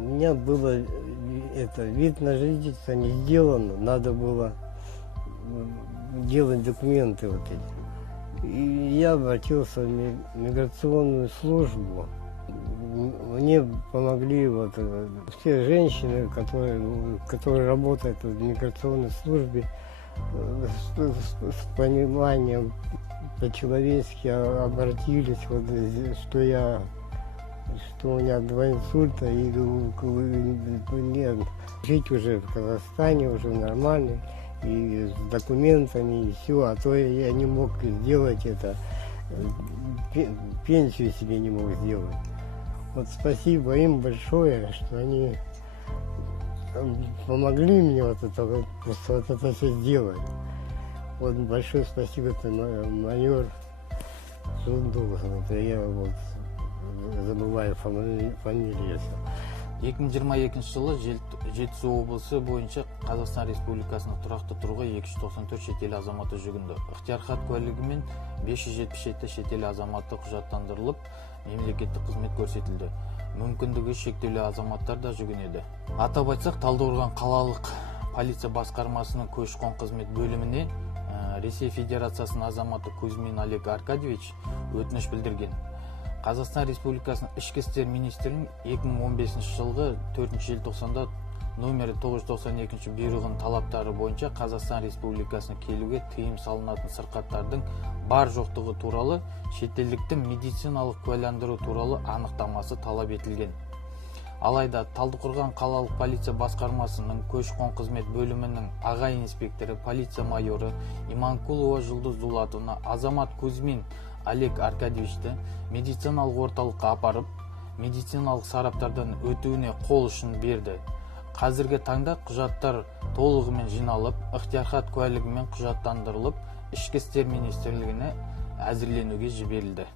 меня было вид на жительство не сделано, надо было делать документы вот эти. И я обратился в миграционную службу. Мне помогли все женщины, которые работают в миграционной службе, с пониманием по-человечески обратились, что у меня 2 инсульта, и нет, жить уже в Казахстане уже нормально, и с документами, и все, а то я не мог сделать это, пенсию себе не мог сделать. Вот спасибо им большое, что они помогли мне вот это все сделать. Вот большое спасибо, это майор Жулдулов, это я забываю фамилию. 2022 жылы Жетісу облысы бойынша Қазақстан Республикасының тұрақты тұруға 294 шетел азаматы жүгінді. Ықтиярхат куәлігімен 577 шетел азаматы құжаттандырылып, мемлекеттік қызмет көрсетілді. Мүмкіндігі шектеулі азаматтар да жүгінеді. Атап айтсақ, Талдықорған қалалық полиция басқармасының көші-қон қызмет бөліміне Ресей Федерациясының азаматы Кузьмин Олег Аркадьевич өтініш білдірген. Қазақстан Республикасының ішкі істер министрінің 2015 жылғы 4 желтоқсанда номері 992 бұйрығының талаптары бойынша Қазақстан Республикасына келуге тыйым салынатын сырқаттардың бар жоқтығы туралы шетелдікті медициналық куәландыру туралы анықтамасы талап етілген. Алайда Талдықорған қалалық полиция басқармасының көші-қон қызмет бөлімінің аға инспекторы полиция майоры Иманкулова Жұлдыз Дулатовна азамат Кузьмин Олег Аркадьевичті медициналық орталыққа апарып, медициналық сараптардан өтуіне қол ұшын берді. Қазіргі таңда құжаттар толығымен жиналып, ықтиярхат куәлігімен құжаттандырылып, ішкі істер министрлігіне әзірленуге жіберілді.